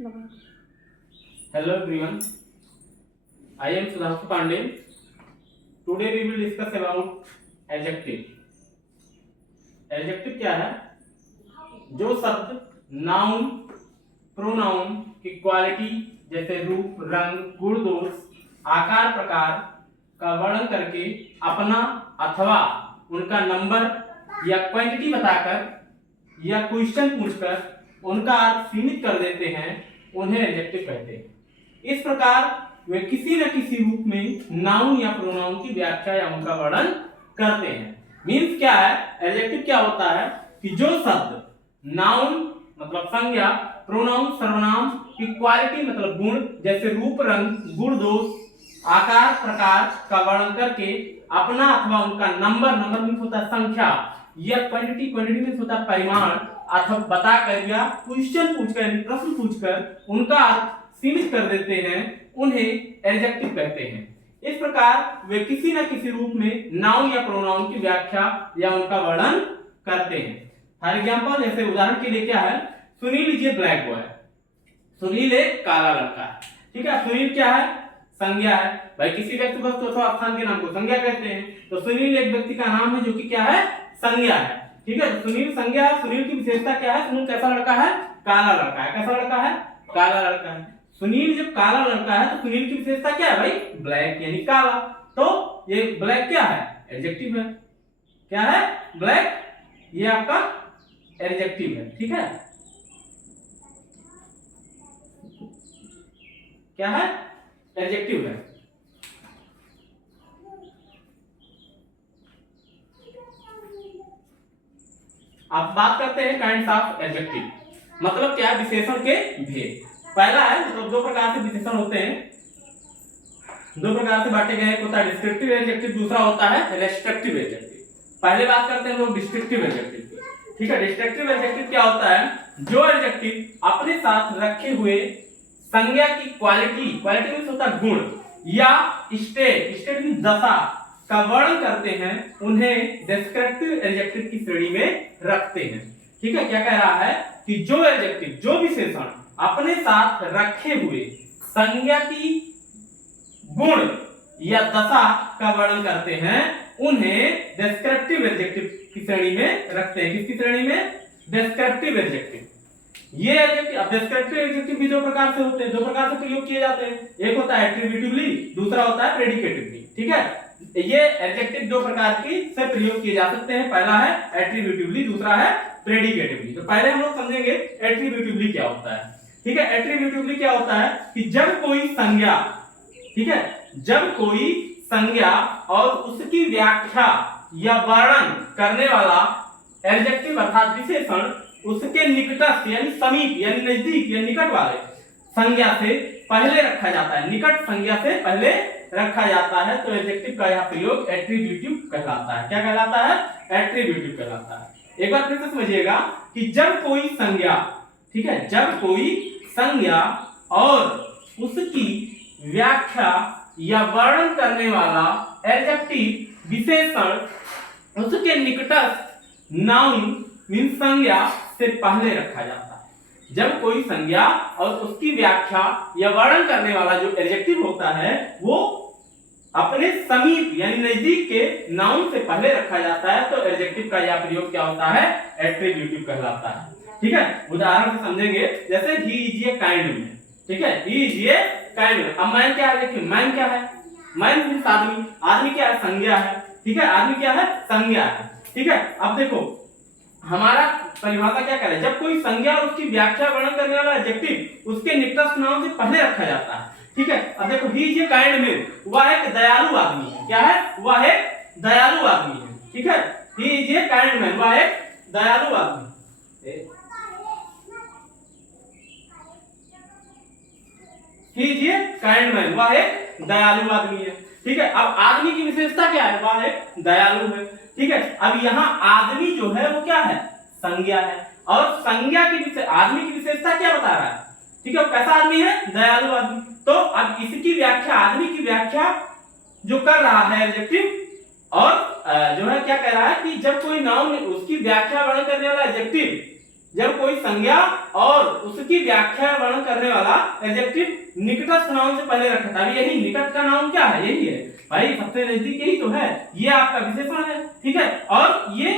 Hello everyone, I am Sudhanshu Pandey. Today we will discuss about adjective. Adjective क्या है? जो शब्द noun, pronoun की क्वालिटी जैसे रूप, रंग, गुण, दोष, आकार, प्रकार का वर्णन करके अपना अथवा उनका नंबर या क्वांटिटी बताकर या क्वेश्चन पूछकर उनका अर्थ सीमित कर देते हैं, उन्हें एडजेक्टिव कहते हैं। इस प्रकार वे किसी न किसी रूप में नाउन या प्रोनाउन की व्याख्या या उनका वर्णन करते हैं। मीन्स क्या है? एडजेक्टिव क्या होता है कि जो शब्द नाउन मतलब संज्ञा, प्रोनाउन सर्वनाम की क्वालिटी मतलब गुण जैसे रूप, रंग, गुण, दोष, आकार, प्रकार का वर्णन करके अपना अथवा उनका नंबर मीन्स होता है संख्या, या क्वांटिटी मीन्स होता है परिमाण, अथवा बताकर या क्वेश्चन पूछकर प्रश्न पूछकर उनका अर्थ सीमित कर देते हैं, उन्हें एडजेक्टिव कहते हैं। इस प्रकार वे किसी न किसी रूप में नाउन या प्रोनाउन की व्याख्या या उनका वर्णन करते हैं। फॉर एग्जांपल जैसे उदाहरण के लिए क्या है? Sunil is a black boy. Sunil एक काला लड़का है। ठीक है, सुनील क्या है? संज्ञा है। भाई किसी व्यक्ति वस्तु अथवा स्थान के नाम को संज्ञा कहते हैं, तो सुनील एक व्यक्ति का नाम है जो कि क्या है? संज्ञा है। ठीक है, सुनील संज्ञा है। सुनील की विशेषता क्या है? सुनील कैसा लड़का है? काला लड़का है। कैसा लड़का है? काला लड़का है। सुनील जब काला लड़का है तो सुनील की विशेषता क्या है भाई? ब्लैक यानी काला। तो ये ब्लैक क्या है? एडजेक्टिव है। क्या है? ब्लैक, ये आपका एडजेक्टिव है। ठीक है, क्या है? एडजेक्टिव है। अब बात करते हैं काइंड्स ऑफ एडजेक्टिव। मतलब क्या? विशेषण के भेद। पहला है मतलब दो प्रकार से विशेषण होते हैं, दो प्रकार से बांटे गए। एक होता है डिस्क्रिप्टिव एडजेक्टिव, दूसरा होता है रेस्ट्रिक्टिव एडजेक्टिव। पहले बात करते हैं लोग डिस्क्रिप्टिव एडजेक्टिव की। ठीक है, डिस्क्रिप्टिव एडजेक्टिव क्या होता है? जो एडजेक्टिव अपने साथ रखे हुए संज्ञा की क्वालिटी मीन्स होता है गुण, या स्टेट मीन्स दशा का वर्णन करते हैं, उन्हें डिस्क्रिप्टिव एडजेक्टिव की श्रेणी में रखते हैं। ठीक है, क्या कह रहा है कि जो एडजेक्टिव, जो विशेषण अपने साथ रखे हुए संज्ञा की गुण या दशा का वर्णन करते हैं, उन्हें डिस्क्रिप्टिव एडजेक्टिव की श्रेणी में रखते हैं। किसकी श्रेणी में? Descriptive adjective. ये एडजेक्टिव, अब डिस्क्रिप्टिव एडजेक्टिव भी दो प्रकार से होते हैं, दो प्रकार से प्रयोग किए जाते हैं। एक होता है एट्रीब्यूटिवली, दूसरा होता है प्रेडिकेटिवली। ठीक है, ये एडजेक्टिव दो प्रकार की से प्रयोग किए जा सकते हैं। पहला है एट्रीब्यूटिवली, दूसरा है प्रेडिकेटिवली। तो पहले हम लोग समझेंगे एट्रीब्यूटिवली क्या होता है। ठीक है, एट्रीब्यूटिवली क्या होता है कि जब कोई संज्ञा, ठीक है, जब कोई संज्ञा और उसकी व्याख्या या वर्णन करने वाला एडजेक्टिव अर्थात विशेषण उसके निकटस्थ यानी समीप यानी नजदीक या निकट वाले संज्ञा से पहले रखा जाता है, निकट संज्ञा से पहले रखा जाता है, तो एडजेक्टिव का यह प्रयोग एट्रीब्यूटिव कहलाता है। क्या कहलाता है? एट्रीब्यूटिव कहलाता है। एक बार फिर से समझिएगा कि जब कोई संज्ञा, ठीक है, जब कोई संज्ञा और उसकी व्याख्या या वर्णन करने वाला एडजेक्टिव विशेषण उसके निकटस्थ नाउन मीन्स संज्ञा से पहले रखा जाता है। जब कोई संज्ञा और उसकी व्याख्या या वर्णन करने वाला जो एडजेक्टिव होता है वो अपने समीप यानी नजदीक के नाउन से पहले रखा जाता है, तो एडजेक्टिव का यह प्रयोग क्या होता है? एट्रीब्यूटिव कहलाता है। ठीक है, उदाहरण से समझेंगे। जैसे he is a kind man. ठीक है, he is a kind man. अब मैन क्या है? देखिए मैन क्या है? मैन मीन्स आदमी। आदमी क्या है? संज्ञा है। ठीक है, आदमी क्या है? संज्ञा है। ठीक है, अब देखो हमारा परिभाषा क्या करे? जब कोई संज्ञा और उसकी व्याख्या वर्णन करने वाला एडजेक्टिव उसके निकटस्थ नाउन से पहले रखा जाता है। ठीक है, अब देखो he is a kind man, वह एक दयालु आदमी है। क्या है? वह एक दयालु आदमी है। ठीक है, he is a kind man, वह एक दयालु आदमी। He is a kind man, वह एक दयालु आदमी है। ठीक है, अब आदमी की विशेषता क्या है? वह एक दयालु है। ठीक है, अब यहाँ आदमी जो है वो क्या है? संज्ञा है, और संज्ञा की आदमी की विशेषता क्या बता रहा है? ठीक है, कैसा आदमी है? दयालु आदमी। तो अब इसकी व्याख्या, आदमी की व्याख्या जो कर रहा है एडजेक्टिव, और जो है क्या कह रहा है कि जब कोई नाउन उसकी व्याख्या वर्णन करने वाला एडजेक्टिव जब कोई संज्ञा और उसकी व्याख्या वर्णन करने वाला एडजेक्टिव निकटस्थ नाउन से पहले रखा था। यही निकट का नाउन क्या है, यही है भाई, सबसे नजदीक यही तो है, ये आपका विशेषण है, ठीक है, और ये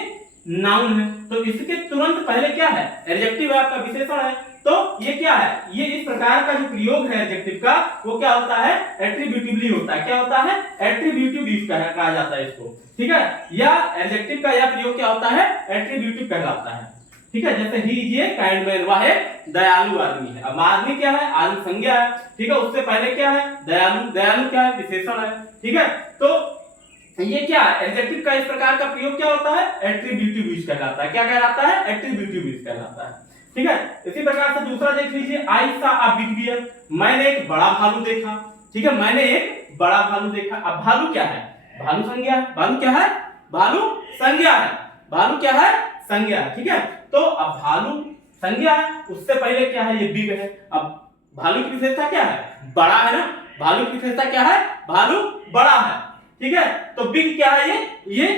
नाउन है, तो इसके तुरंत पहले क्या है, एडजेक्टिव है, आपका विशेषण है। तो ये क्या है, ये इस प्रकार का जो प्रयोग है एडजेक्टिव का, वो क्या होता है, एट्रीब्यूटिवली होता है। क्या होता है, एट्रीब्यूटिव यूज कहा जाता है इसको, ठीक है। या एडजेक्टिव का यह प्रयोग क्या होता है, एट्रीब्यूटिव कहलाता है, ठीक है। जैसे he is a kind man, वह एक दयालु आदमी है। अब आदमी क्या है, आदमी संज्ञा है, ठीक है, उससे पहले क्या है, दयालु, दयालु क्या है, विशेषण है, ठीक है। तो ये क्या है, एडजेक्टिव का इस प्रकार का प्रयोग क्या होता है, एट्रीब्यूटिव यूज कहलाता है। क्या कहलाता है, एट्रीब्यूटिव यूज कहलाता है, ठीक है। इसी प्रकार से दूसरा देख लीजिए, आई सा अ बिग बियर, मैंने एक बड़ा भालू देखा, ठीक है, मैंने एक बड़ा भालू देखा। अब भालू क्या है, भालू संज्ञा है, भालू क्या है, भालू संज्ञा है, भालू क्या है, संज्ञा है, ठीक है। तो अब भालू संज्ञा है, उससे पहले क्या है, ये बिग है। अब भालू की विशेषता क्या है, बड़ा है ना, भालू की विशेषता क्या है, भालू बड़ा है, ठीक है। तो बिग क्या है, ये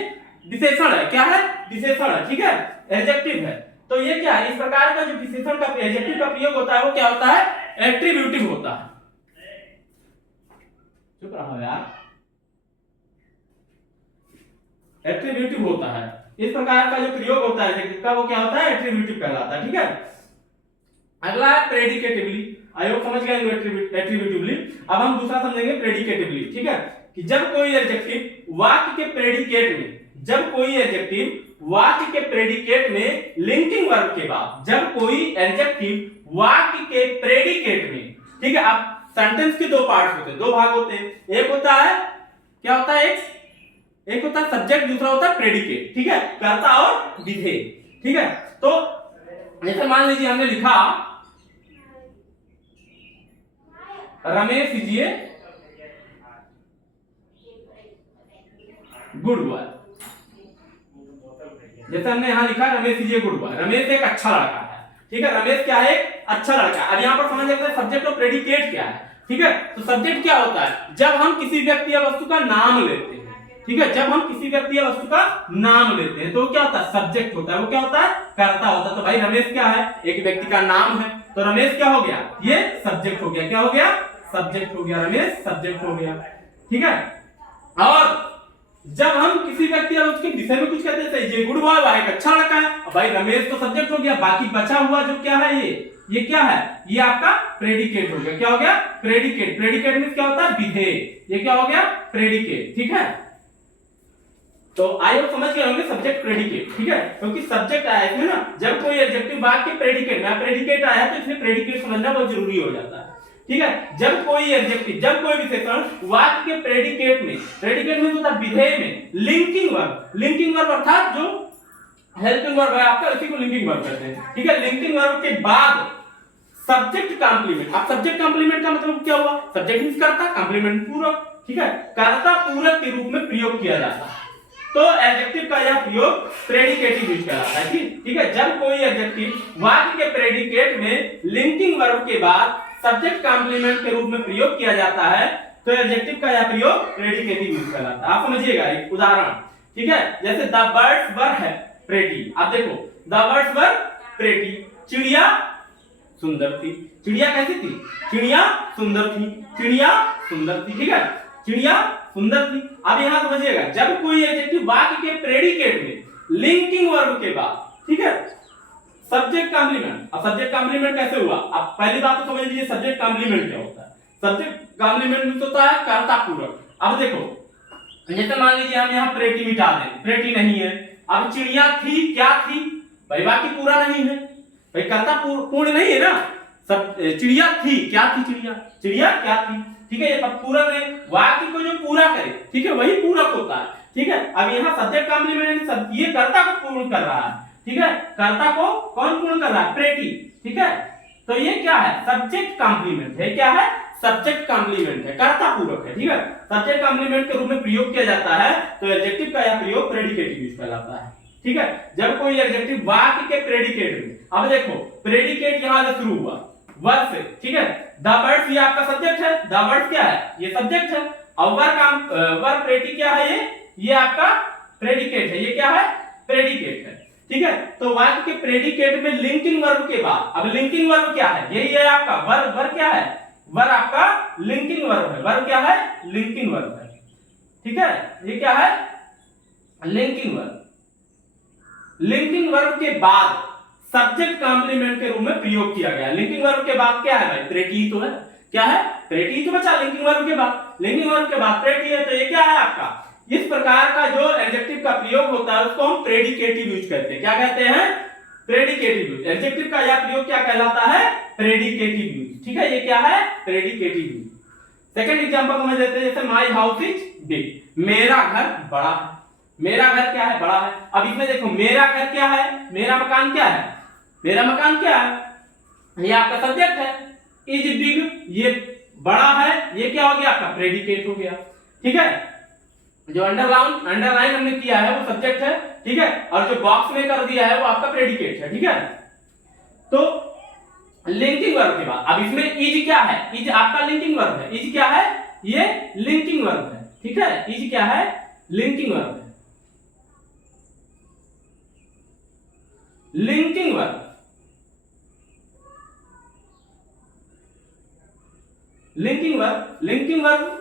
विशेषण है, क्या है, विशेषण है, ठीक है, एडजेक्टिव है। तो ये क्या है, इस प्रकार का जो विशेषण का एडजेक्टिव का प्रयोग होता है वो क्या होता है, एट्रीब्यूटिव होता है। चुप रहो यार, एट्रीब्यूटिव होता है। इस प्रकार का जो प्रयोग होता है एडजेक्टिव का, वो क्या होता है, एट्रीब्यूटिव कहलाता है, ठीक है। अगला है प्रेडिकेटिवली। आई होप समझ गए एट्रीब्यूटिवली। अब हम दूसरा समझेंगे प्रेडिकेटिवली, ठीक है, कि जब कोई एडजेक्टिव वाक्य के प्रेडिकेट में, जब कोई एडजेक्टिव वाक्य के प्रेडिकेट में लिंकिंग वर्ब के बाद, जब कोई एडजेक्टिव वाक्य के प्रेडिकेट में, ठीक है। अब सेंटेंस के दो पार्ट होते हैं, दो भाग होते हैं, एक होता है क्या होता है, एक होता है सब्जेक्ट, दूसरा होता है प्रेडिकेट, ठीक है, कर्ता और विधेय, ठीक है। तो जैसे मान लीजिए हमने लिखा Ramesh is a good boy, जैसे हमने यहां लिखा Ramesh is a good boy, Ramesh एक अच्छा लड़का है, ठीक है, रमेश क्या है, एक अच्छा लड़का है। अब यहां पर समझ लेते हैं सब्जेक्ट और प्रेडिकेट क्या है, ठीक है। तो सब्जेक्ट क्या होता है, जब हम किसी व्यक्ति या वस्तु का नाम लेते हैं, ठीक है, जब हम किसी व्यक्ति या वस्तु का नाम लेते हैं तो क्या होता है, सब्जेक्ट होता है, वो क्या होता है, कर्ता होता है। तो भाई रमेश क्या है, एक व्यक्ति का नाम है, तो रमेश क्या हो गया, ये सब्जेक्ट हो गया, क्या हो गया, सब्जेक्ट हो गया, रमेश सब्जेक्ट हो गया, ठीक है। और जब हम किसी व्यक्ति या उसके विषय में कुछ कहते हैं, ये गुड बॉय, वह एक अच्छा लड़का है, भाई रमेश तो सब्जेक्ट हो गया, बाकी बचा हुआ जो क्या है, ये क्या है, ये आपका प्रेडिकेट हो गया। क्या हो गया, प्रेडिकेट। प्रेडिकेट मींस क्या होता है, विधेय, ये क्या हो गया, प्रेडिकेट, ठीक है। तो आई होप समझ गए होंगे सब्जेक्ट प्रेडिकेट, ठीक है, क्योंकि सब्जेक्ट आया इसमें ना, जब कोई एडजेक्टिव वाक्य प्रेडिकेट में, प्रेडिकेट आया तो इसमें प्रेडिकेट समझना बहुत जरूरी हो जाता है, ठीक है। जब कोई एडजेक्टिव, जब कोई विशेषण वाक्य के प्रेडिकेट में, प्रेडिकेट में होता है विधेय में, लिंकिंग वर्ब, लिंकिंग वर्ब अर्थात जो हेल्पिंग वर्ब है आपका, उसी को लिंकिंग वर्ब कहते हैं, ठीक है। लिंकिंग वर्ब के बाद सब्जेक्ट कॉम्प्लीमेंट। अब सब्जेक्ट कॉम्प्लीमेंट का मतलब क्या हुआ, सब्जेक्ट मींस कर्ता, कॉम्प्लीमेंट पूरक, ठीक है, कर्ता पूरक के रूप में प्रयोग किया जाता है। तो एडजेक्टिव का यह प्रयोग प्रेडिकेटिव यूज कहलाता है, ठीक है। जब कोई एडजेक्टिव वाक्य के प्रेडिकेट में लिंकिंग वर्ब के बाद सब्जेक्ट कॉम्प्लीमेंट के रूप में प्रयोग किया जाता है तो एडजेक्टिव का यह प्रयोग प्रेडिकेटिव यूज कहलाता है। आप समझिएगा एक उदाहरण, ठीक है, जैसे द बर्ड्स वर है प्रेटी। आप देखो, द बर्ड्स वर प्रेटी, चिड़िया सुंदर थी। चिड़िया कैसी थी, चिड़िया सुंदर थी, चिड़िया सुंदर थी, ठीक है, चिड़िया सुंदर थी। अब यहां समझिएगा, जब कोई एडजेक्टिव वाक्य के प्रेडिकेट में लिंकिंग वर्ब के बाद, ठीक है, सब्जेक्ट कॉम्प्लीमेंट। अब सब्जेक्ट कॉम्प्लीमेंट कैसे हुआ, अब पहली बात तो समझ लीजिए सब्जेक्ट कॉम्प्लीमेंट क्या होता है। सब्जेक्ट कॉम्प्लीमेंट होता है कर्ता पूरक। अब देखो, जैसे मान लीजिए हम यहाँ प्रेटी मिटा दें, प्रेटी नहीं है, अब चिड़िया थी, क्या थी, भाई वाक्य पूरा नहीं है, भाई कर्ता पूर्ण नहीं है ना, सब चिड़िया थी, क्या थी, चिड़िया, चिड़िया क्या थी, ठीक है, ये पूरक है, वाक्य को जो पूरा करे, ठीक है, वही पूरक होता है, ठीक है। अब यहाँ सब्जेक्ट कॉम्प्लीमेंट, ये कर्ता को पूर्ण कर रहा है, ठीक है, कर्ता को कौन पूर्ण कर रहा है, प्रेटी, ठीक है। तो ये क्या है, सब्जेक्ट कॉम्प्लीमेंट है, क्या है, सब्जेक्ट कॉम्प्लीमेंट है, कर्ता पूरक है, ठीक है, सब्जेक्ट कॉम्प्लीमेंट के रूप में प्रयोग किया जाता है तो एडजेक्टिव का यह प्रयोग प्रेडिकेटिव यूज कहलाता है, ठीक है। जब कोई एडजेक्टिव वाक्य के प्रेडिकेट में, अब देखो प्रेडिकेट यहां से शुरू हुआ वर्ब से, ठीक है, द बर्ड्स ये आपका सब्जेक्ट है, द बर्ड्स क्या है, ये सब्जेक्ट है, और वर्ब प्रेटी क्या है, ये आपका प्रेडिकेट है, ये क्या है, प्रेडिकेट है। ठीक है, तो वाक्य के प्रेडिकेट में लिंकिंग वर्ब के बाद, अब लिंकिंग वर्ब क्या है, यही है आपका वर्ब। वर्ब क्या है, वर्ब आपका लिंकिंग वर्ब है। वर्ब क्या है, लिंकिंग वर्ब है। ठीक है, ये क्या है, लिंकिंग वर्ब। लिंकिंग वर्ब के बाद सब्जेक्ट कॉम्प्लीमेंट के रूप में प्रयोग किया गया। लिंकिंग वर्ब के बाद क्या है भाई, प्रेटिहित है। क्या है, प्रेटिहित बचा लिंकिंग वर्ब के बाद। लिंकिंग वर्ब के बाद प्रेटिहित है, तो ये क्या है आपका, इस प्रकार का जो एडजेक्टिव का प्रयोग होता है उसको हम प्रेडिकेटिव यूज कहते हैं। क्या कहते हैं, प्रेडिकेटिव यूज। एडजेक्टिव का यह प्रयोग क्या कहलाता है, प्रेडिकेटिव यूज। ठीक है, ये क्या है, प्रेडिकेटिव यूज। सेकंड एग्जांपल समझ लेते हैं, जैसे माय हाउस इज बिग, मेरा घर बड़ा है। मेरा घर क्या है, बड़ा है। अब इसमें देखो मेरा घर क्या है, मेरा मकान क्या है, मेरा मकान क्या है, ये आपका सब्जेक्ट है। इज बिग, ये बड़ा है, ये क्या हो गया आपका, प्रेडिकेट हो गया। ठीक है, जो अंडरलाइन हमने किया है वो सब्जेक्ट है। ठीक है, और जो बॉक्स में कर दिया है वो आपका प्रेडिकेट है। ठीक है, तो लिंकिंग वर्ब के बाद अब इसमें इज क्या है, इज आपका लिंकिंग वर्ब है। इज क्या है, ये लिंकिंग वर्ब है। ठीक है, इज क्या है, लिंकिंग वर्ब है। Linking verb, linking verb, linking verb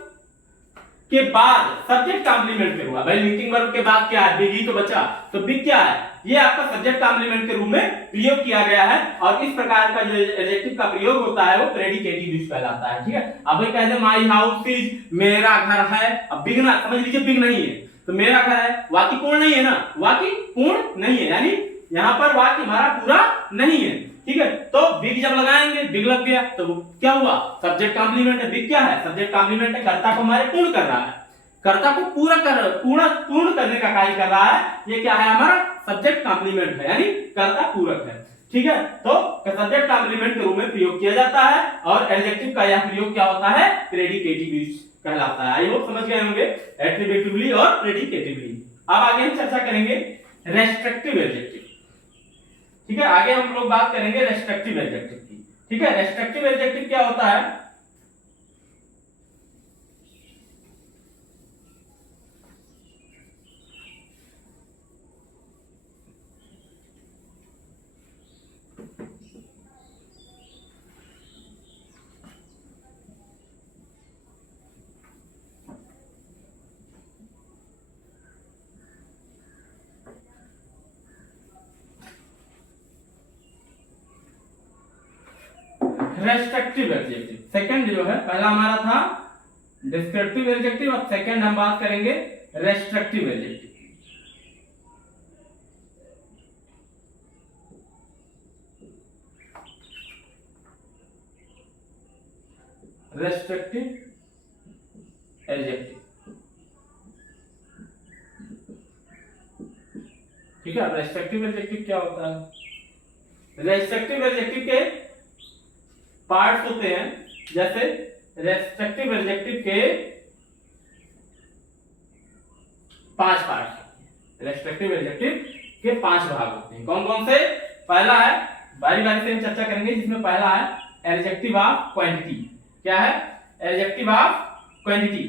के बाद सब्जेक्ट कॉम्प्लीमेंट पे हुआ। भाई लिंकिंग वर्ब के बाद क्या है, बिग ही तो बचा, तो बिग क्या है, ये आपका सब्जेक्ट कॉम्प्लीमेंट के रूप में प्रयोग किया गया है। और इस प्रकार का जो एडजेक्टिव का प्रयोग होता है वो प्रेडिकेटिव यूज कहलाता है। ठीक है, अब भाई कहते हैं माय हाउस इज, मेरा घर है। अब बिग ना समझ लीजिए, बिग नहीं है तो मेरा घर है, वाक्य पूर्ण नहीं है ना, वाक्य पूर्ण नहीं है, यानी यहां पर वाक्य हमारा पूरा नहीं है। ठीक है, तो बिग जब लगाएंगे, बिग लग गया तो क्या हुआ, सब्जेक्ट कॉम्प्लीमेंट है। बिग क्या है, सब्जेक्ट कॉम्प्लीमेंट है, कर्ता को हमारे पूर्ण कर रहा है, कर्ता को पूर्ण करने का कार्य कर रहा है। ये क्या है, हमारा सब्जेक्ट कॉम्प्लीमेंट है, यानी कर्ता पूरक है। ठीक है, तो सब्जेक्ट कॉम्प्लीमेंट के रूप में प्रयोग किया जाता है और एडजेक्टिव का यह प्रयोग क्या होता है, प्रेडिकेटिव यूज कहलाता है। आई होप समझ गए होंगे एट्रिब्यूटिवली और प्रेडिकेटिवली। अब आगे हम चर्चा करेंगे रेस्ट्रिक्टिव एडजेक्टिव। ठीक है, आगे हम लोग बात करेंगे रेस्ट्रिक्टिव एडजेक्टिव की। ठीक है, रेस्ट्रिक्टिव एडजेक्टिव क्या होता है, रेस्ट्रिक्टिव एडजेक्टिव। सेकंड जो है, पहला हमारा था डिस्क्रिप्टिव एडजेक्टिव, अब सेकंड हम बात करेंगे रेस्ट्रिक्टिव एडजेक्टिव। Restrictive adjective. ठीक है, रेस्ट्रिक्टिव एडजेक्टिव क्या होता है, रेस्ट्रिक्टिव एडजेक्टिव के पार्ट्स होते हैं। जैसे रेस्ट्रिक्टिव एडजेक्टिव के 5 पार्ट, रेस्ट्रिक्टिव एडजेक्टिव के 5 भाग होते हैं। कौन कौन से, पहला है, बारी बारी से हम चर्चा करेंगे, जिसमें पहला है एडजेक्टिव ऑफ क्वांटिटी। क्या है, adjective of quantity,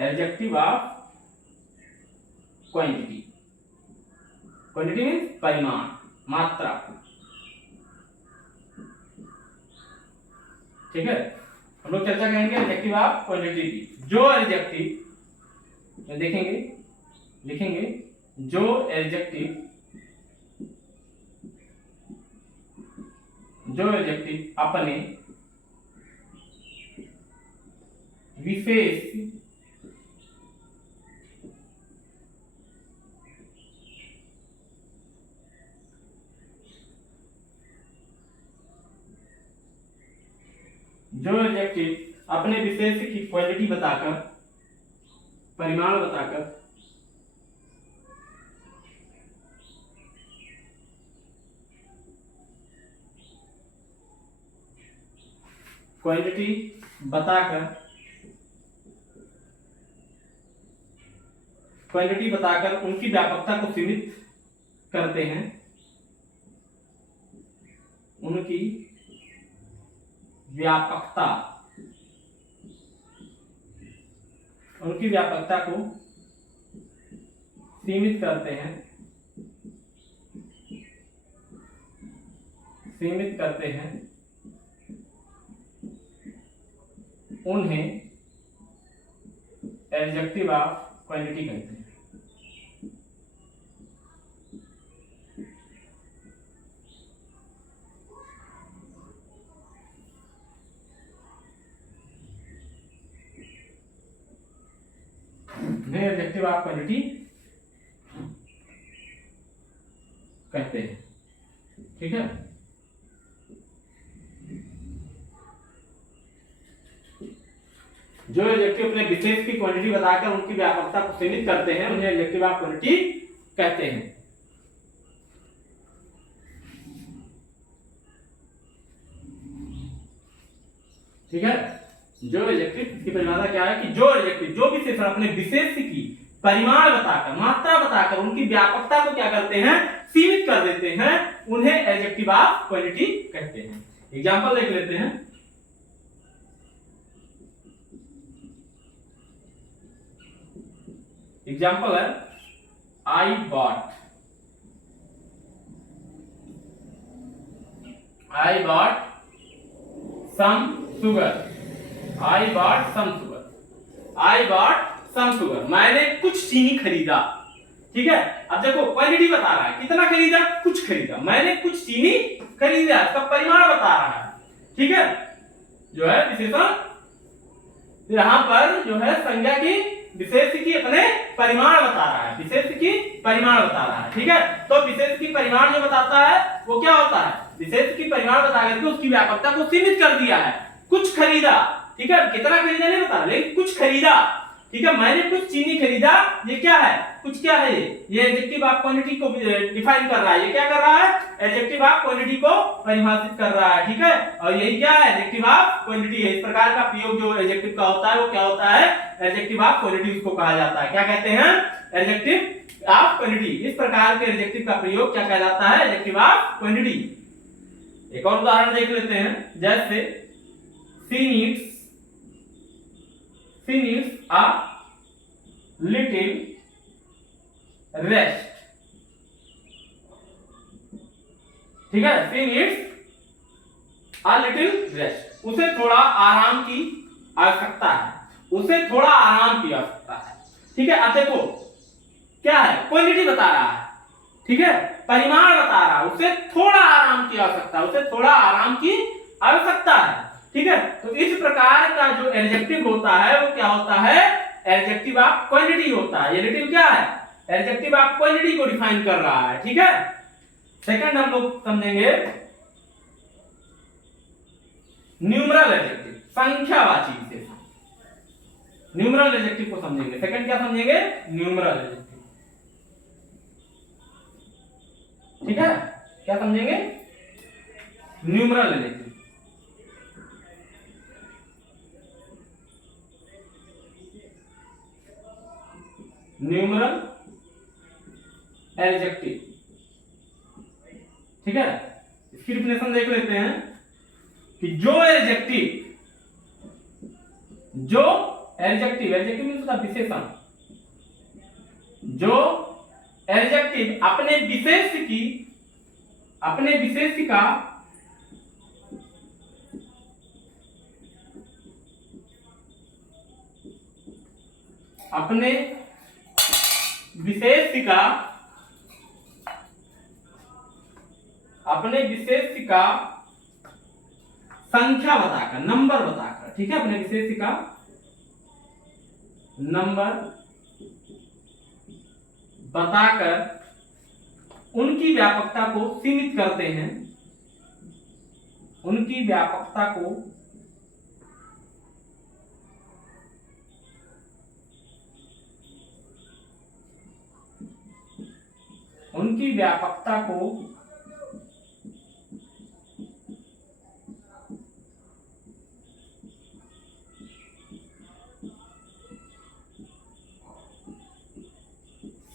adjective of quantity. Quantity means परिमाण, मात्रा। ठीक है, हम लोग चर्चा करेंगे एडजेक्टिव ऑफ क्वांटिटी की। जो एडजेक्टिव देखेंगे, लिखेंगे, जो एडजेक्टिव अपने विशेष अपने विशेष की क्वालिटी बताकर, परिमाण बताकर क्वांटिटी बताकर उनकी व्यापकता को सीमित करते हैं, उनकी व्यापकता को सीमित करते हैं, सीमित करते हैं उन्हें एडजेक्टिव ऑफ क्वालिटी कहते हैं। उन्हें एडजेक्टिव ऑफ क्वालिटी कहते हैं। ठीक है, जो एडजेक्टिव अपने विशेष की क्वांटिटी बताकर उनकी व्यापकता को सीमित करते हैं उन्हें एडजेक्टिव ऑफ क्वांटिटी कहते हैं। ठीक है, जो एडजेक्टिव की परिभाषा क्या है कि जो एडजेक्टिव, जो विशेषण अपने विशेष की परिमाण बताकर, मात्रा बताकर उनकी व्यापकता को क्या करते हैं, सीमित कर देते हैं, उन्हें एडजेक्टिव ऑफ क्वालिटी कहते हैं। एग्जांपल देख लेते हैं। एग्जाम्पल है I bought some sugar, I bought some sugar, I bought some sugar, मैंने कुछ चीनी खरीदा। ठीक है, अब देखो क्वांटिटी बता रहा है, कितना खरीदा, कुछ खरीदा, मैंने कुछ चीनी खरीदा, इसका परिमाण बता रहा है। ठीक है, जो है विशेषण यहां पर जो है संज्ञा की विशेष की अपने परिमाण बता रहा है, विशेष की परिमाण बता रहा है। ठीक है, तो विशेष की परिमाण जो बताता है वो क्या होता है, विशेष की परिमाण बता करके उसकी व्यापकता को सीमित कर दिया है। कुछ खरीदा, ठीक है, कितना खरीदा नहीं बता, लेकिन कुछ खरीदा। ठीक है, मैंने कुछ चीनी खरीदा, ये क्या है, कुछ क्या है, ये एडजेक्टिव ऑफ क्वांटिटी को डिफाइन कर रहा है। ये क्या कर रहा है, एडजेक्टिव ऑफ क्वांटिटी को परिभाषित कर रहा है। ठीक है, और यही क्या है, एडजेक्टिव ऑफ क्वांटिटी है। इस प्रकार का प्रयोग जो एडजेक्टिव का होता है वो क्या होता है, एडजेक्टिव ऑफ क्वांटिटी उसको कहा जाता है। क्या कहते हैं, एडजेक्टिव ऑफ क्वांटिटी। इस प्रकार के एडजेक्टिव का प्रयोग क्या कहलाता है, एडजेक्टिव ऑफ क्वांटिटी। एक और उदाहरण देख लेते हैं, जैसे she needs a little rest। ठीक है, she needs a little rest, उसे थोड़ा आराम की आवश्यकता है, उसे थोड़ा आराम की आवश्यकता है। ठीक है, अब देखो क्या है, क्वांटिटी बता रहा है, ठीक है, परिमाण बता रहा है, उसे थोड़ा आराम की आवश्यकता है, उसे थोड़ा आराम की आवश्यकता है। ठीक है, तो इस प्रकार का जो एडजेक्टिव होता है वो क्या होता है, एडजेक्टिव ऑफ क्वांटिटी होता है। एडजेक्टिव क्या है, एडजेक्टिव ऑफ क्वांटिटी को डिफाइन कर रहा है। ठीक है, सेकंड हम लोग समझेंगे न्यूमरल एडजेक्टिव, संख्यावाची विशेषण। न्यूमरल एडजेक्टिव को समझेंगे। सेकंड क्या समझेंगे, न्यूमरल एडजेक्टिव। ठीक है, क्या समझेंगे, न्यूमरल एडजेक्टिव। Numeral adjective. ठीक है, इसकी डिफिनेशन देख लेते हैं कि जो एडजेक्टिव मीन्स का विशेषण, जो एडजेक्टिव अपने विशेष का अपने विशेष का संख्या बताकर, नंबर बताकर, ठीक है, अपने विशेष का नंबर बताकर उनकी व्यापकता को सीमित करते हैं, उनकी व्यापकता को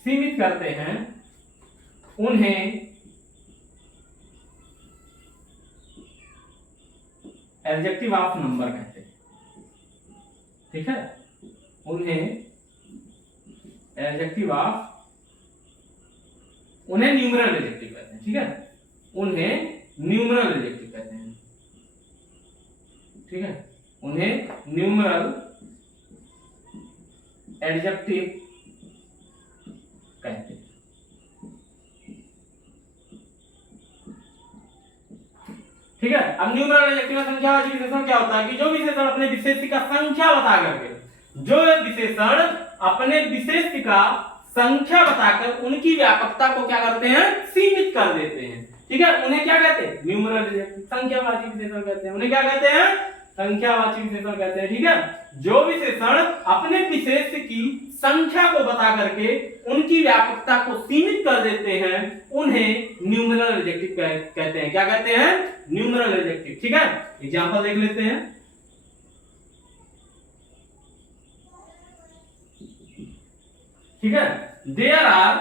सीमित करते हैं, उन्हें एडजेक्टिव ऑफ नंबर कहते हैं। ठीक है, उन्हें एडजेक्टिव ऑफ उन्हें न्यूमरल एडजेक्टिव कहते हैं। ठीक है, उन्हें न्यूमरल एडजेक्टिव कहते हैं। ठीक है, उन्हें न्यूमरल एडजेक्टिव कहते हैं। ठीक है, अब न्यूमरल एडजेक्टिव में संख्यावाचक विशेषण क्या होता है कि जो विशेषण अपने विशेष्य का संख्या बता करके, जो विशेषण अपने विशेष्य का संख्या बताकर उनकी व्यापकता को क्या करते हैं, सीमित कर देते हैं। ठीक है, उन्हें क्या कहते हैं, न्यूमरल एडजेक्टिव, संख्यावाचक विशेषण कहते हैं। उन्हें क्या कहते हैं, संख्यावाचक विशेषण कहते हैं। ठीक है, जो विशेषण अपने विशेष्य की संख्या को बता करके उनकी व्यापकता को सीमित कर देते हैं उन्हें न्यूमरल एडजेक्टिव कहते हैं। क्या कहते हैं, न्यूमरल एडजेक्टिव। ठीक है, एग्जांपल देख लेते हैं। ठीक है, there are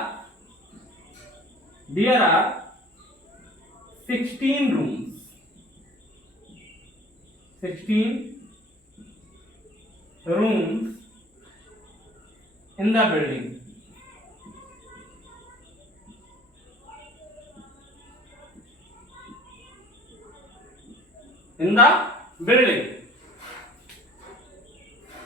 16 rooms, 16 rooms in the building. In the building.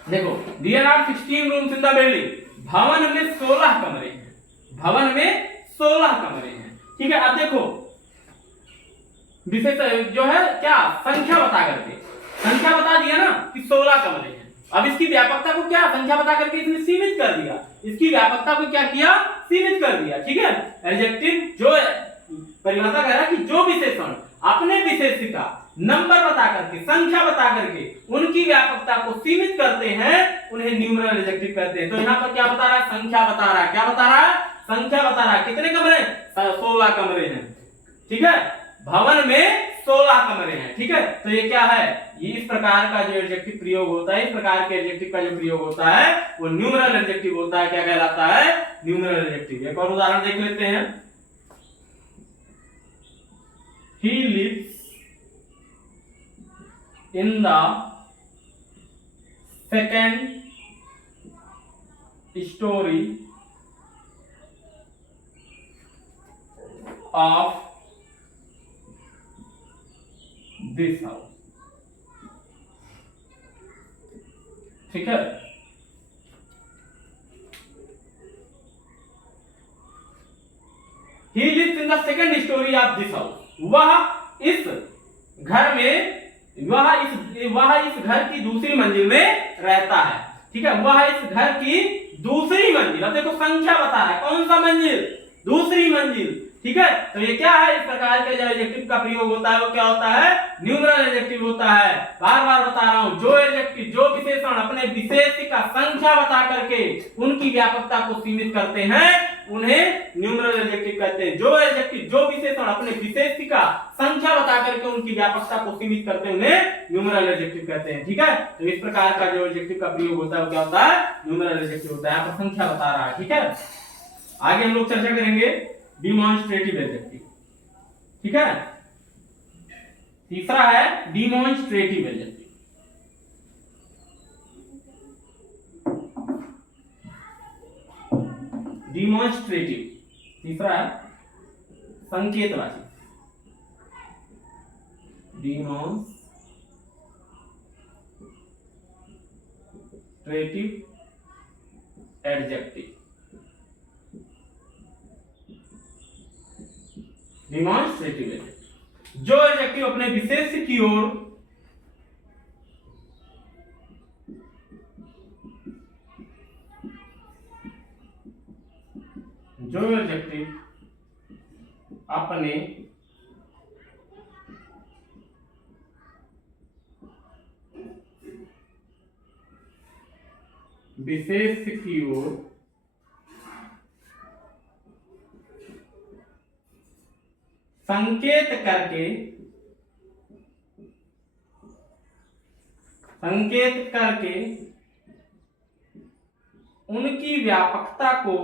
देखो, there are 16 rooms in the building. भवन में 16 कमरे हैं। भवन में 16 कमरे हैं। ठीक है, अब देखो विशेष जो है क्या, संख्या बता करके, संख्या बता दिया ना कि 16 कमरे हैं। अब इसकी व्यापकता को क्या, संख्या बता करके इसने सीमित कर दिया, इसकी व्यापकता को क्या किया, सीमित कर दिया। ठीक है, एडजेक्टिव जो परिभाषा कह रहा है कि जो विशेषण अपने विशेष्य का नंबर बता करके, संख्या बता करके उनकी व्यापकता को सीमित करते हैं उन्हें न्यूमरल एडजेक्टिव कहते हैं। तो यहाँ पर क्या बता रहा है, संख्या बता रहा है। क्या बता रहा है, संख्या बता रहा है। कितने कमरे, 16 कमरे हैं। ठीक है, भवन में 16 कमरे हैं। ठीक है, तो ये क्या है, ये इस प्रकार का जो एडजेक्टिव प्रयोग होता है, इस प्रकार के एडजेक्टिव का जो प्रयोग होता है वो न्यूमरल एडजेक्टिव होता है। क्या कहलाता है, न्यूमरल एडजेक्टिव। एक और उदाहरण देख लेते हैं। He lives in the second story of this house. ठीक है, He lives in the second story of this house. वह इस घर में, वह इस घर की दूसरी मंजिल में रहता है। ठीक है, वह इस घर की दूसरी मंजिल, अब देखो संख्या बता रहा है, कौन सा मंजिल, दूसरी मंजिल। ठीक है, तो ये क्या है, इस प्रकार के जो एडजेक्टिव का प्रयोग होता है वो क्या होता है, न्यूमरल एडजेक्टिव होता है। बार बार बता रहा हूं, जो एडजेक्टिव, जो विशेषण अपने विशेष्य का संख्या बता करके उनकी व्यापकता को सीमित करते हैं उन्हें न्यूमरल एडजेक्टिव कहते हैं। जो एडजेक्टिव, जो विशेषण अपने विशेष्य का संख्या बता करके उनकी व्यापकता को सीमित करते हैं उन्हें न्यूमरल एडजेक्टिव कहते हैं। ठीक है, तो इस प्रकार का जो एडजेक्टिव का प्रयोग होता है वो क्या होता है, न्यूमरल एडजेक्टिव होता है। यहाँ पर संख्या बता रहा है। ठीक है, आगे हम लोग चर्चा करेंगे डिमॉन्स्ट्रेटिव एडजेक्टिव। ठीक है, तीसरा है डिमॉन्स्ट्रेटिव एडजेक्टिव। डिमॉन्स्ट्रेटिव तीसरा है संकेतवाची। Demonstrative adjective. डिमॉन्स्ट्रेटिव एडजेक्टिव, जो एडजेक्टिव अपने विशेष्य की ओर अपने विशेष्य की ओर संकेत करके उनकी व्यापकता को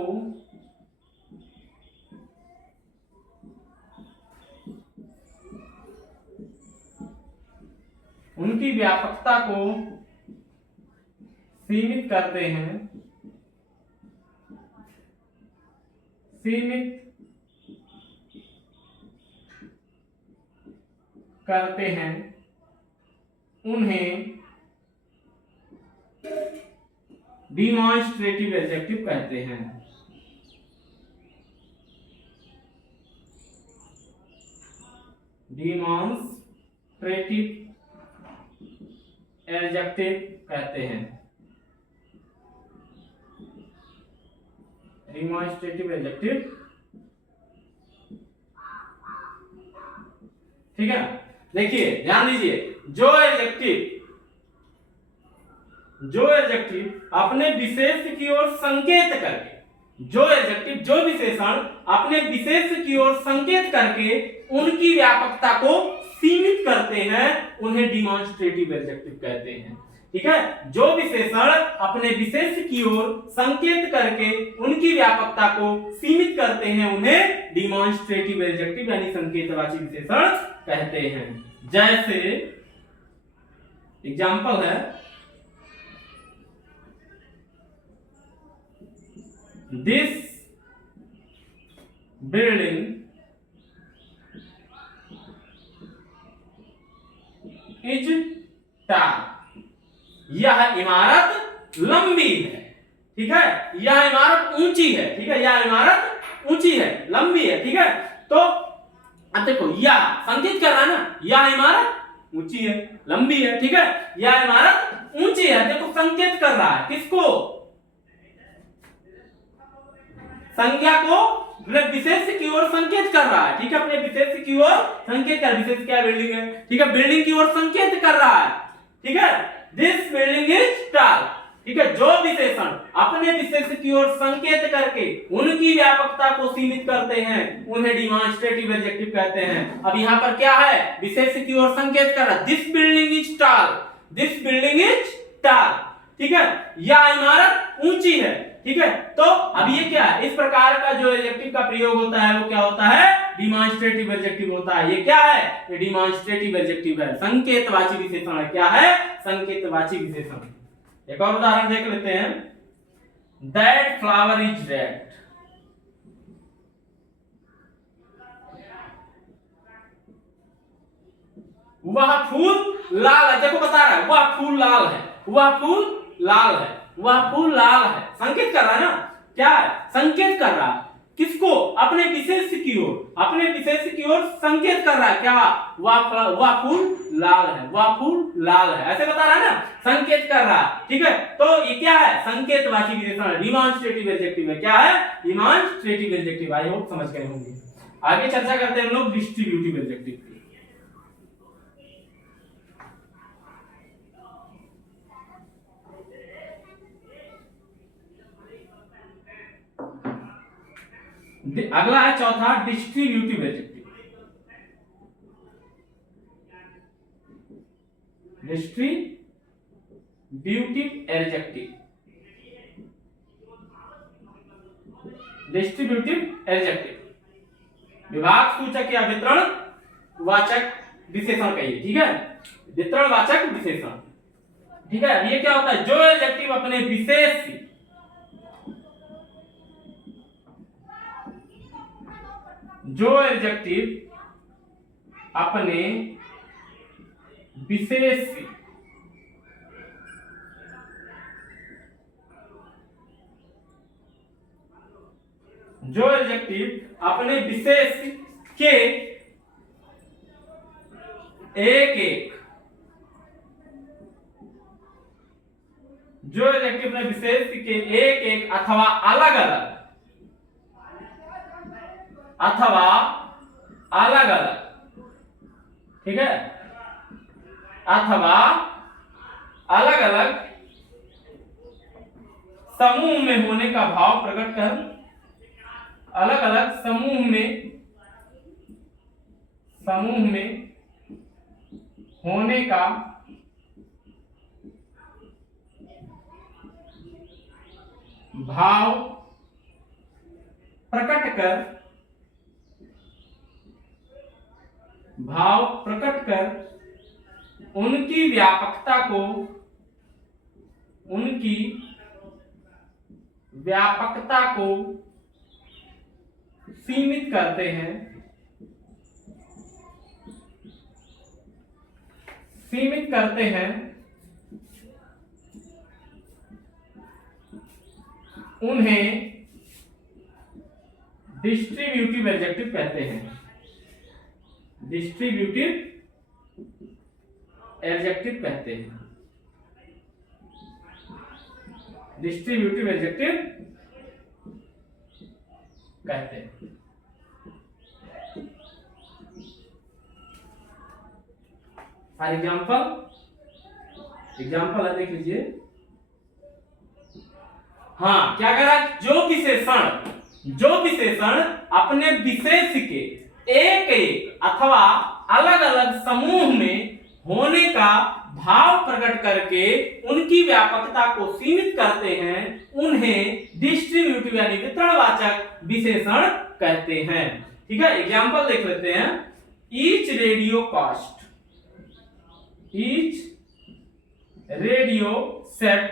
सीमित करते हैं, सीमित करते हैं उन्हें डिमॉन्स्ट्रेटिव एडजेक्टिव कहते हैं। डिमॉन्स्ट्रेटिव एडजेक्टिव कहते हैं। डिमॉन्स्ट्रेटिव एडजेक्टिव, ठीक है। देखिए ध्यान दीजिए, जो एडजेक्टिव अपने विशेष की ओर संकेत करके, जो विशेषण अपने विशेष की ओर संकेत करके उनकी व्यापकता को सीमित करते हैं उन्हें डिमॉन्स्ट्रेटिव एडजेक्टिव कहते हैं। ठीक है, जो विशेषण अपने विशेष की ओर संकेत करके उनकी व्यापकता को सीमित करते हैं उन्हें डिमॉन्स्ट्रेटिव एडजेक्टिव यानी संकेतवाची विशेषण कहते हैं। जैसे एग्जांपल है, दिस बिल्डिंग इज टॉल। यह इमारत लंबी है। ठीक है, यह इमारत ऊंची है। ठीक है, यह इमारत ऊंची है, लंबी है। ठीक है, तो अब देखो यह संकेत कर रहा है ना, यह इमारत ऊंची है, लंबी है। ठीक है, यह इमारत ऊंची है, देखो संकेत कर रहा है किसको? संज्ञा को विशेष की ओर संकेत कर रहा है। ठीक है, अपने विशेष की ओर संकेत कर, विशेष क्या बिल्डिंग है। ठीक है, बिल्डिंग की ओर संकेत कर रहा है। ठीक है, दिस बिल्डिंग इज टॉल। ठीक है, जो विशेषण अपने विशेष की ओर संकेत करके उनकी व्यापकता को सीमित करते हैं उन्हें डिमॉन्स्ट्रेटिव एडजेक्टिव कहते हैं। अब यहाँ पर क्या है? विशेष की ओर संकेत कर रहा है, this building is tall, this building is tall. ठीक है, यह इमारत ऊंची है। ठीक है, तो अब ये क्या है? इस प्रकार का जो एडजेक्टिव का प्रयोग होता है वो क्या होता है? डिमॉन्स्ट्रेटिव एडजेक्टिव होता है। ये क्या है? ये डिमॉन्स्ट्रेटिव एडजेक्टिव है, संकेतवाची विशेषण है। क्या है? संकेतवाची विशेषण। एक और उदाहरण देख लेते हैं, दैट फ्लावर इज रेड। वह फूल लाल है। देखो बता रहा है वह फूल लाल है, वह फूल लाल है, वह फूल लाल है। संकेत कर रहा है ना, क्या है? संकेत कर रहा है किसको? अपने विशेष की ओर, अपने विशेष की ओर संकेत कर रहा है। क्या? वह फूल लाल है, वह फूल लाल है, ऐसे बता रहा है ना, संकेत कर रहा है। ठीक है, तो ये क्या है? संकेतवाची विशेषण है, डिमॉन्स्ट्रेटिव एडजेक्टिव है। क्या है? Demonstrative adjective. आई होप समझ गए होंगे। आगे चर्चा करते हैं हम लोग डिस्ट्रीब्यूटिव एडजेक्टिव की। अगला है चौथा, distributive adjective. Distributive adjective, distributive adjective विभाग सूचक या वितरण वाचक विशेषण कहिए। ठीक है, वितरण वाचक विशेषण। ठीक है, ये क्या होता है? जो एडजेक्टिव अपने विशेष जो एडजेक्टिव अपने विशेष जो एडजेक्टिव अपने विशेष के एक जो एडजेक्टिव अपने विशेष के एक अथवा अलग अलग, ठीक है, अथवा अलग अलग समूह में होने का भाव प्रकट कर, अलग अलग समूह में होने का भाव प्रकट कर उनकी व्यापकता को सीमित करते हैं सीमित करते हैं उन्हें डिस्ट्रीब्यूटिव एडजेक्टिव कहते हैं। डिस्ट्रीब्यूटिव एडजेक्टिव कहते हैं। डिस्ट्रीब्यूटिव एडजेक्टिव कहते हैं। फॉर एग्जाम्पल है, देख लीजिए। हाँ, क्या करा, जो विशेषण अपने विशेष के एक एक अथवा अलग अलग समूह में होने का भाव प्रकट करके उनकी व्यापकता को सीमित करते हैं, उन्हें डिस्ट्रीब्यूटिव यानी वितरणवाचक विशेषण कहते हैं। ठीक है, एग्जाम्पल देख लेते हैं। Each radio set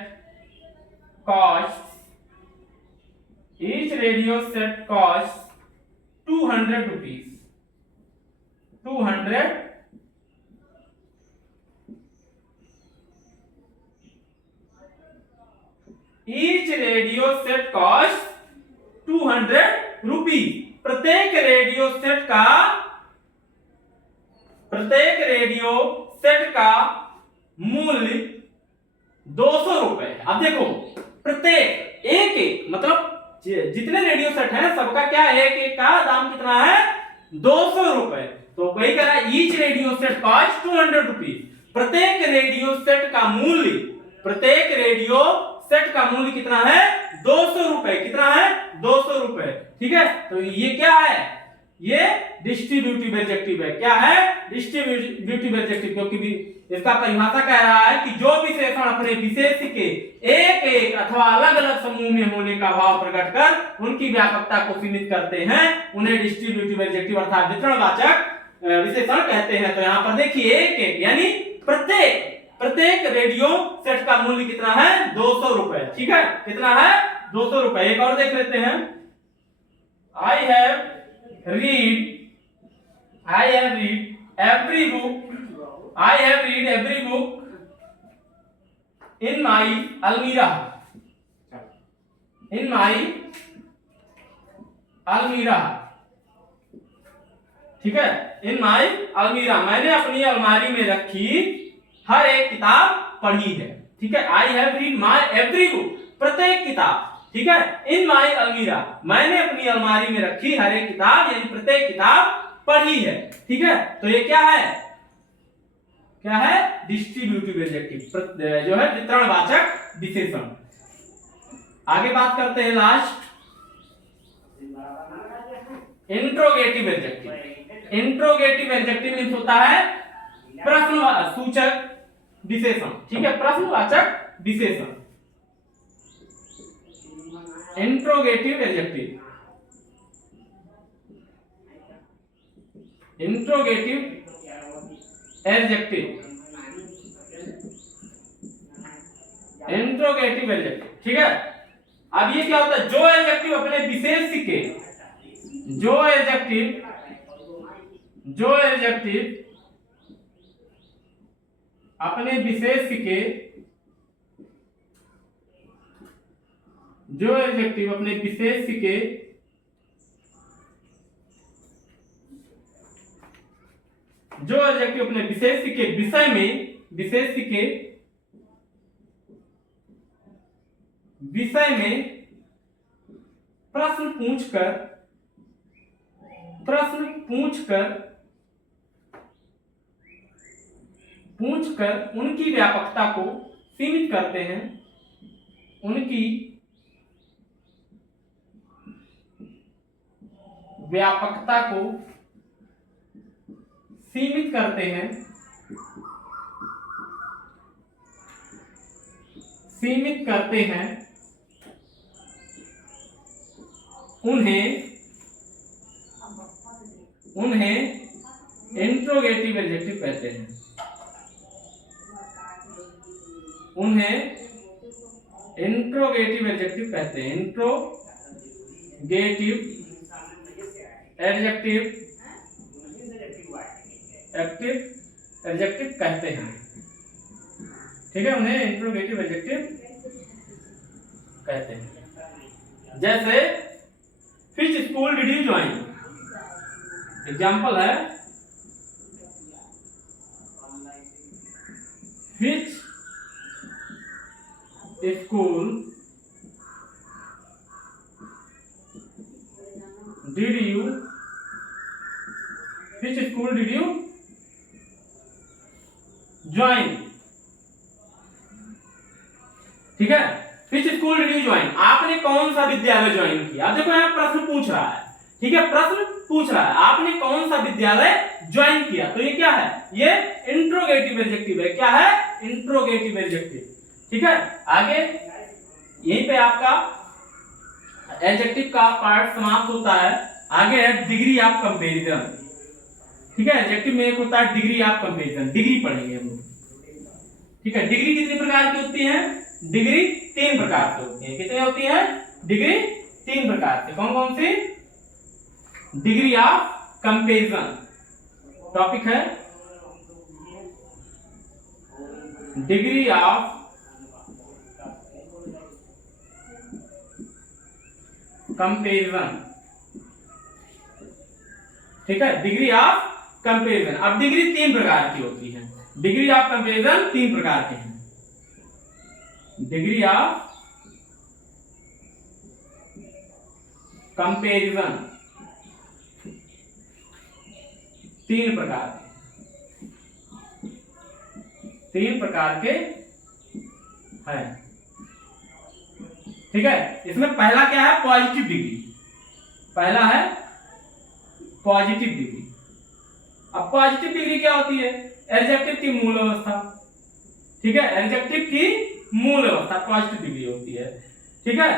costs 200 rupees. 200 Each radio set costs 200 rupees. प्रत्येक रेडियो सेट का मूल्य 200 रुपए है। अब देखो, प्रत्येक एक मतलब जितने रेडियो सेट हैं सबका क्या है, एक का दाम कितना है, 200 रुपए। तो वही कह रहा है each radio set cost 200 rupees. प्रत्येक रेडियो सेट का मूल्य कितना है, 200 रुपए। कितना है, 200 रुपए। ठीक है, तो ये क्या है, ये डिस्ट्रीब्यूटिव एडजेक्टिव है। क्या है, डिस्ट्रीब्यूटिव एडजेक्टिव, क्योंकि इसका परिभाषा कह रहा है कि जो विशेषण अपने विशेष के एक एक अथवा अलग अलग समूह में होने का भाव प्रकट कर उनकी व्यापकता को सीमित करते हैं, उन्हें डिस्ट्रीब्यूटिव एडजेक्टिव अर्थात वितरणवाचक विशेषण कहते हैं। तो यहाँ पर देखिए एक एक यानी प्रत्येक रेडियो सेट का मूल्य कितना है, 200 रुपए। ठीक है, कितना है, 200 रुपए। एक और देख लेते हैं। I have read every book in my almirah. ठीक है, इन माई अलमीरा, मैंने अपनी अलमारी में रखी हर एक किताब पढ़ी है। ठीक है, I have read my every book, प्रत्येक किताब। ठीक है, इन माई अलमीरा, मैंने अपनी अलमारी में रखी हर एक किताब यानी प्रत्येक किताब पढ़ी है। ठीक है, तो ये क्या है, डिस्ट्रीब्यूटिव एडजेक्टिव, जो है वितरणवाचक विशेषण। आगे बात करते हैं last, interrogative adjective. Interrogative adjective means होता है प्रश्नसूचक विशेषण। ठीक है, प्रश्नवाचक विशेषण, इंट्रोगेटिव एडजेक्टिव। ठीक है, अब ये क्या होता है, जो एडजेक्टिव अपने विशेष के जो एडजेक्टिव अपने विशेष के जो एडजेक्टिव अपने विशेष के विषय में प्रश्न पूछकर उनकी व्यापकता को सीमित करते हैं, उनकी व्यापकता को सीमित करते हैं, उन्हें इंट्रोगेटिव एडजेक्टिव कहते हैं। इंट्रोगेटिव एडजेक्टिव एडजेक्टिव कहते हैं। ठीक है, उन्हें इंट्रोगेटिव एडजेक्टिव कहते हैं। जैसे which school did you join, example है which school did you, which school did you join. ठीक है, which school did you join, आपने कौन सा विद्यालय ज्वाइन किया। अब देखो यहाँ प्रश्न पूछ रहा है, ठीक है, प्रश्न पूछ रहा है आपने कौन सा विद्यालय ज्वाइन किया, तो ये क्या है, ये इंट्रोगेटिव एडजेक्टिव है। क्या है, इंट्रोगेटिव एडजेक्टिव। ठीक है, आगे यहीं पे आपका एडजेक्टिव का पार्ट समाप्त होता है। आगे है डिग्री ऑफ कंपैरिजन। ठीक है, एडजेक्टिव में एक होता है डिग्री ऑफ कंपैरिजन, डिग्री पढ़ेंगे हम लोग। ठीक है, डिग्री कितनी प्रकार की होती है, डिग्री 3 प्रकार की होती है। कितनी होती है, डिग्री 3 प्रकार की। कौन कौन सी, डिग्री ऑफ कंपैरिजन टॉपिक है, डिग्री ऑफ कंपैरिजन। ठीक है, डिग्री ऑफ कंपैरिजन। अब डिग्री 3 प्रकार की होती है, डिग्री ऑफ कंपैरिजन 3 प्रकार के हैं। डिग्री ऑफ कंपैरिजन 3 प्रकार के, 3 प्रकार के हैं। ठीक है, इसमें पहला क्या है, पॉजिटिव डिग्री। पहला है पॉजिटिव डिग्री। अब पॉजिटिव डिग्री क्या होती है, एडजेक्टिव की मूल अवस्था। ठीक है, एडजेक्टिव की मूल अवस्था पॉजिटिव डिग्री होती है। ठीक है,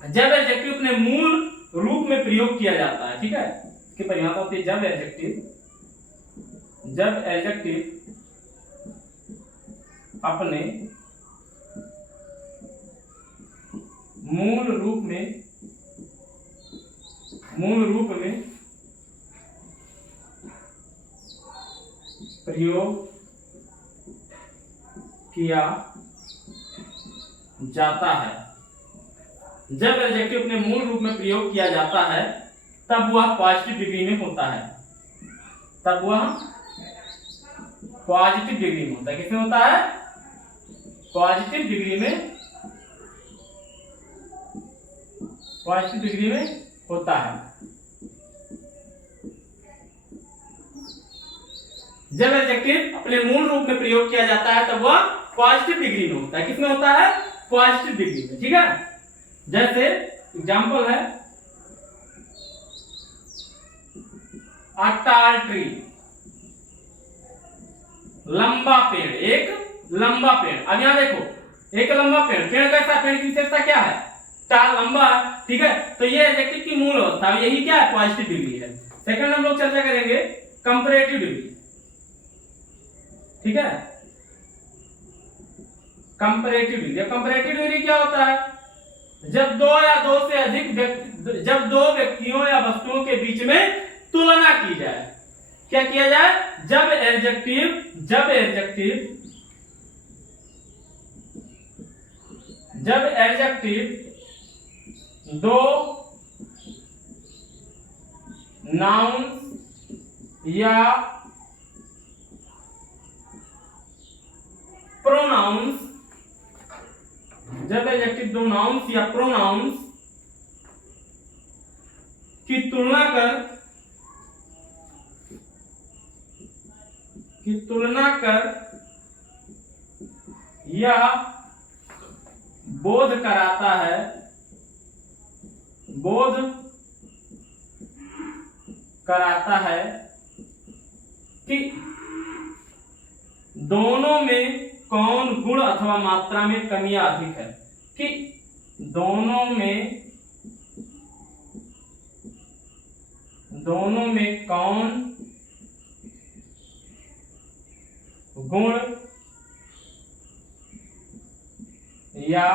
जब एडजेक्टिव अपने मूल रूप में प्रयोग किया जाता है। ठीक है, इसकी परिभाषा होती है जब एडजेक्टिव अपने मूल रूप में प्रयोग किया जाता है। जब एडजेक्टिव अपने मूल रूप में प्रयोग किया जाता है तब वह पॉजिटिव डिग्री में होता है, तब वह पॉजिटिव डिग्री में होता है। किसमें होता है, पॉजिटिव डिग्री में, पॉजिटिव डिग्री में होता है। जब एडजेक्टिव अपने मूल रूप में प्रयोग किया जाता है तब वह पॉजिटिव डिग्री में होता है। किसमें होता है, पॉजिटिव डिग्री में। ठीक है, जैसे एग्जांपल है अ टॉल ट्री, लंबा पेड़, एक लंबा पेड़। अब यहां देखो एक लंबा पेड़, पेड़ कैसा, पेड़ की विशेषता क्या है, टाल लंबा। ठीक है, तो ये एडजेक्टिव की मूल अवस्था, यही क्या है, पॉजिटिव डिग्री है। सेकंड हम लोग चर्चा करेंगे कंपैरेटिव डिग्री। ठीक है, कंपैरेटिव डिग्री। कंपैरेटिव डिग्री क्या होता है, जब दो या दो से अधिक जब दो व्यक्तियों या वस्तुओं के बीच में तुलना की जाए। क्या किया जाए, जब एडजेक्टिव दो नाउन्स या प्रोनाउंस, जब एडजेक्टिव दो नाउन्स या प्रोनाउंस की तुलना कर यह बोध कराता है कि दोनों में कौन गुण अथवा मात्रा में कम या अधिक है, कि दोनों में कौन गुण या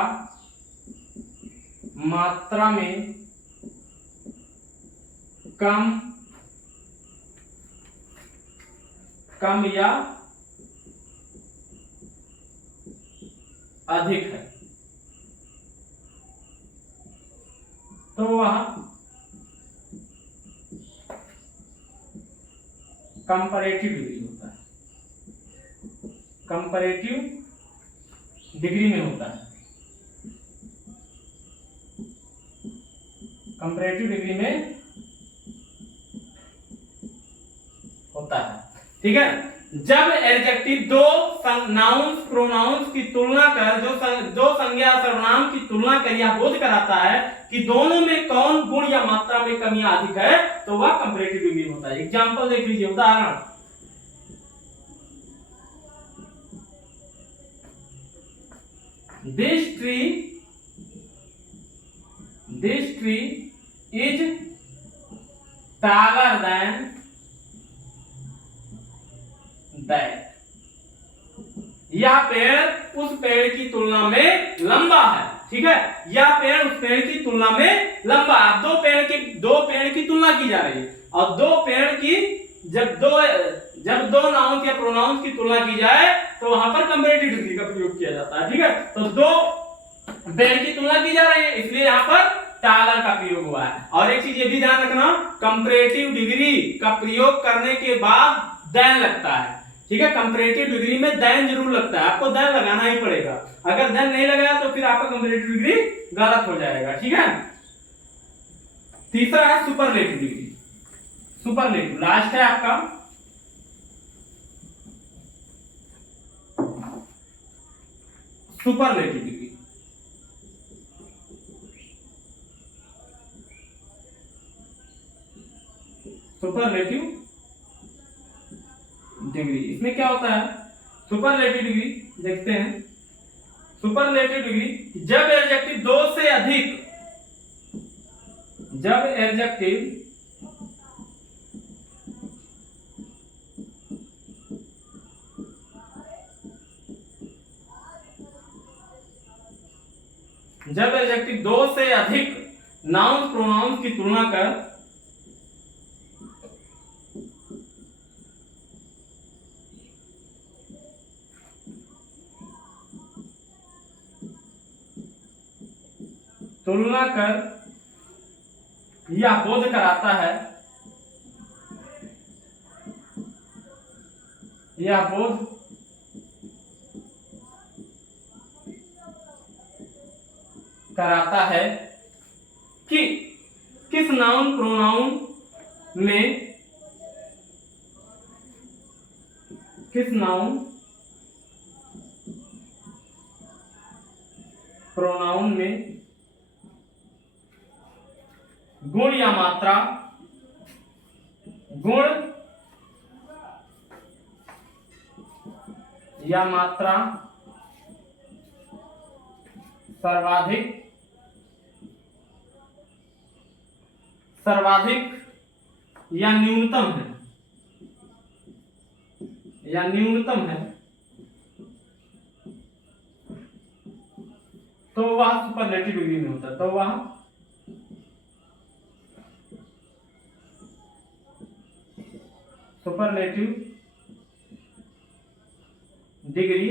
मात्रा में कम कम या अधिक है तो वह कंपैरेटिव डिग्री होता है, कंपैरेटिव डिग्री में होता है, कंपैरेटिव डिग्री में होता है। ठीक है, जब एडजेक्टिव दो नाउन्स प्रोनाउंस की तुलना कर दो संज्ञा सर्वनाम की तुलना कर यह बोध कराता है कि दोनों में कौन गुण या मात्रा में कम या अधिक है तो वह कंपैरेटिव डिग्री होता है। एग्जांपल देख लीजिए, उदाहरण, this tree is taller than that, यह पेड़ उस पेड़ की तुलना में लंबा है। ठीक है, यह पेड़ उस पेड़ की तुलना में लंबा है। दो पेड़ की तुलना की जा रही है और दो पेड़ की जब दो नाउन या प्रोनाउंस की तुलना की जाए तो वहां पर कंपैरेटिव डिग्री का प्रयोग किया जाता है। ठीक है, तो दो पेड़ की तुलना की जा रही है इसलिए यहाँ पर टालर का प्रयोग हुआ है। और एक चीज ये भी ध्यान रखना, कंपैरेटिव डिग्री का प्रयोग करने के बाद देन लगता है। ठीक है, कंपैरेटिव डिग्री में देन जरूर लगता है, आपको देन लगाना ही पड़ेगा। अगर देन नहीं लगाया तो फिर आपका कंपैरेटिव डिग्री गलत हो जाएगा। ठीक है, तीसरा है सुपरलेटिव डिग्री। सुपरलेटिव लास्ट है आपका। सुपरलेटिव डिग्री, सुपरलेटिव डिग्री, इसमें क्या होता है? सुपरलेटिव डिग्री देखते हैं। सुपरलेटिव डिग्री जब एडजेक्टिव दो से अधिक, जब एडजेक्टिव दो से अधिक नाउन प्रोनाउन की तुलना कर यह बोध कराता है, यह बोध कराता है कि किस नाउन प्रोनाउन में गुण या मात्रा, सर्वाधिक या न्यूनतम है, तो वह सुपरलेटिव डिग्री में होता है। तो वह सुपरलेटिव डिग्री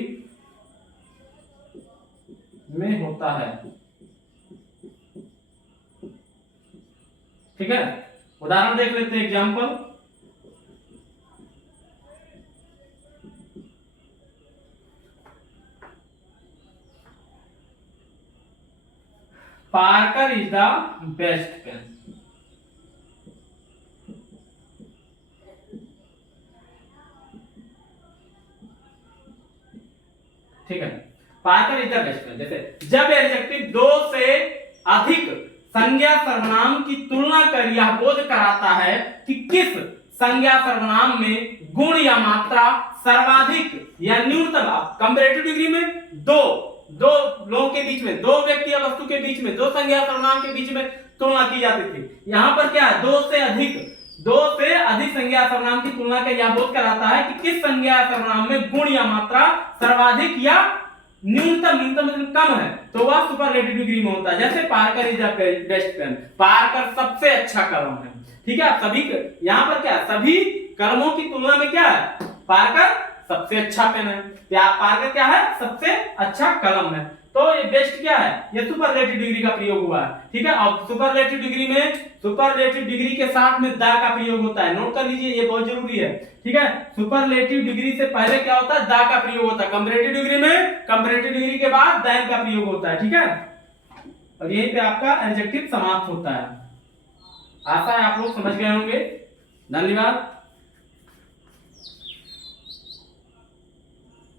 में होता है। ठीक है, उदाहरण देख लेते हैं, example, Parker is the best pen. ठीक है, Parker is the best pen. जैसे जब एडजेक्टिव दो से अधिक संज्ञा सर्वनाम की तुलना कर यह बोध कराता है कि किस संज्ञा सर्वनाम में गुण या मात्रा सर्वाधिक या न्यूनतम। कंपैरेटिव डिग्री में दो लोगों के बीच में, दो व्यक्ति या वस्तु के बीच में, दो संज्ञा सर्वनाम के बीच में तुलना की जाती थी। यहां पर क्या है? दो से अधिक संज्ञा सर्वनाम की तुलना कर यह बोध कराता है कि किस संज्ञा सर्वनाम में गुण या मात्रा सर्वाधिक या न्यूनतम कम है, तो वह सुपरलेटिव डिग्री में होता है। जैसे Parker is the best pen, Parker सबसे अच्छा कलम है। ठीक है, सभी यहां पर क्या, सभी कलमों की तुलना में क्या है? पार्कर सबसे अच्छा पेन है। पार्कर क्या है? सबसे अच्छा कलम है। तो ये बेस्ट क्या है? ये सुपरलेटिव डिग्री का प्रयोग हुआ है। ठीक है, और सुपरलेटिव डिग्री में सुपरलेटिव डिग्री के साथ में द का प्रयोग होता है। नोट कर लीजिए, ये बहुत जरूरी है। ठीक है, सुपरलेटिव डिग्री से पहले क्या होता है? द का प्रयोग होता है। कंपैरेटिव डिग्री में कंपैरेटिव डिग्री के बाद दैन का प्रयोग होता है। ठीक है, और यहीं पे आपका एडजेक्टिव समाप्त होता है। आशा है आप लोग समझ गए होंगे। धन्यवाद।